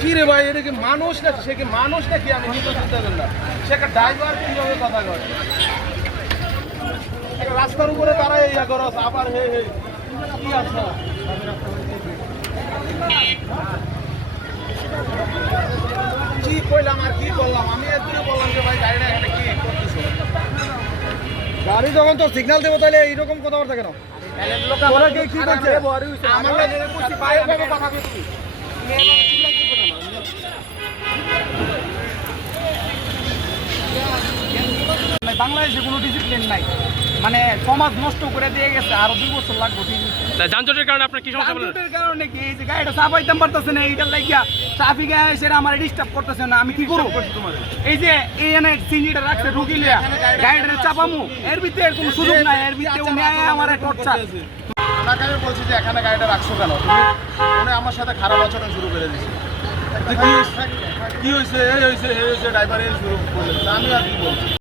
কি রে ভাই, এটা কি মানুষ না সে কি মানুষ নাকি? আমি বুঝতে না। সে একটা ড্রাইভার কীভাবে কথা বলে রাস্তার উপরে তারা ইয়া করস আবার হে হে। কি আছে? কি কইলাম আর কি করলাম আমি একদিনে বললাম যে ভাই গাড়িটা এখানে কি করতেছো? গাড়ি যখন তো সিগন্যাল দেবো তাহলে এইরকম কথাবার্তা কেন? কি করছে বাংলাদেশে কোনো ডিসিপ্লিন নাই। মানে সমাজ নষ্ট করে দিয়ে গেছে আরও দুই বছর লাগবে ঠিক যানজটের কারণে আপনার কি সমস্যা বলেন? যানজটের কারণে কি? এই যে গাড়িটা চাপাইতাম পারতেছে না এইটার লাগিয়া ট্রাফিক এসে আমার ডিস্টার্ব করতেছে না আমি কি করব? এই যে এই এনে সিঞ্জিটা রাখছে ঢুকি লিয়া গাড়িটা চাপামু। এর ভিতরে কোনো সুযোগ নাই এর ভিতরে উনি আমার টর্চার ওনাকে আমি বলছি যে এখানে গাড়িটা রাখছো কেন? তুমি উনি আমার সাথে খারাপ আচরণ শুরু করে দিয়েছে। কি হয়েছে কি হয়েছে এই হয়েছে এই হয়েছে ড্রাইভার এই শুরু করে আমি আর কি বলছি